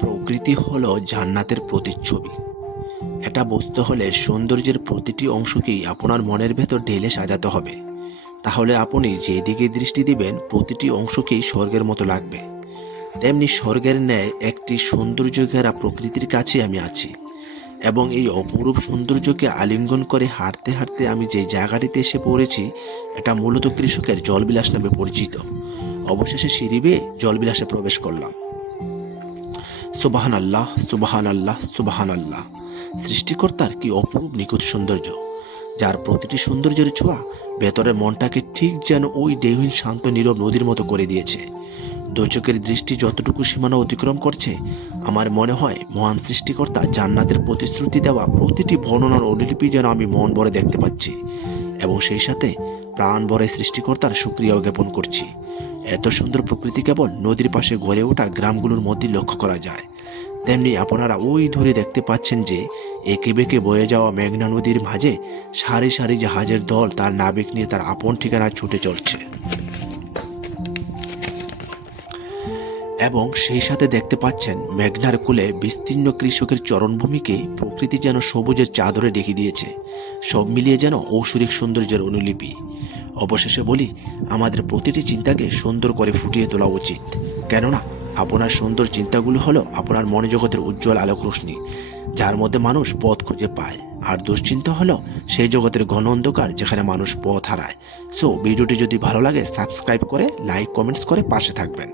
প্রকৃতি হলো জান্নাতের প্রতিচ্ছবি। এটা বুঝতে হলে সৌন্দর্যের প্রতিটি অংশকেই আপনার মনের ভেতর ঢেলে সাজাতে হবে। তাহলে আপনি যেদিকে দৃষ্টি দিবেন প্রতিটি অংশকেই স্বর্গের মতো লাগবে। তেমনি স্বর্গের ন্যায় একটি সৌন্দর্য ঘেরা প্রকৃতির কাছে আমি আছি, এবং এই অপরূপ সৌন্দর্যকে আলিঙ্গন করে হাঁটতে হাঁটতে আমি যে জায়গাটিতে এসে পড়েছি এটা মূলত কৃষকের জলবিলাস নামে পরিচিত। অবশেষে সিঁড়ি বেয়ে জলবিলাসে প্রবেশ করলাম। সুবাহান আল্লাহ, সুবাহান আল্লাহ, সুবাহান আল্লাহ। সৃষ্টিকর্তার কি অপরূপ নিখুঁত সৌন্দর্য, যার প্রতিটি সৌন্দর্যের ছোঁয়া ভেতরের মনটাকে ঠিক যেন ওই ঢেউহীন শান্ত নীরব নদীর মতো করে দিয়েছে। দর্শকের দৃষ্টি যতটুকু সীমানা অতিক্রম করছে, আমার মনে হয় মহান সৃষ্টিকর্তা জান্নাতের প্রতিশ্রুতি দেওয়া প্রতিটি বর্ণনার অনুলিপি যেন আমি মন ভরে দেখতে পাচ্ছি, এবং সেই সাথে প্রাণ ভরে সৃষ্টিকর্তার শুকরিয়াও জ্ঞাপন করছি। এত সুন্দর প্রকৃতি কেবল নদীর পাশে গড়ে ওঠা গ্রামগুলোর মধ্যে লক্ষ্য করা যায়। তেমনি আপনারা ওই দূরে দেখতে পাচ্ছেন যে একে বেঁকে বয়ে যাওয়া মেঘনা নদীর মাঝে সারি সারি জাহাজের দল তার নাবিক নিয়ে তার আপন ঠিকানায় ছুটে চলছে, এবং সেই সাথে দেখতে পাচ্ছেন মেঘনার কোলে বিস্তীর্ণ কৃষকের চরণভূমিকে প্রকৃতি যেন সবুজের চাদরে ঢেকে দিয়েছে। সব মিলিয়ে যেন ঐশ্বরিক সৌন্দর্যের অনুলিপি। অবশেষে বলি, আমাদের প্রতিটি চিন্তাকে সুন্দর করে ফুটিয়ে তোলা উচিত, কেননা আপনার সুন্দর চিন্তাগুলো হলো আপনার মনোজগতের উজ্জ্বল আলোক রোশনি, যার মধ্যে মানুষ পথ খুঁজে পায়। আর দুশ্চিন্তা হলো সেই জগতের ঘন অন্ধকার যেখানে মানুষ পথ হারায়। সো ভিডিওটি যদি ভালো লাগে সাবস্ক্রাইব করে লাইক কমেন্টস করে পাশে থাকবেন।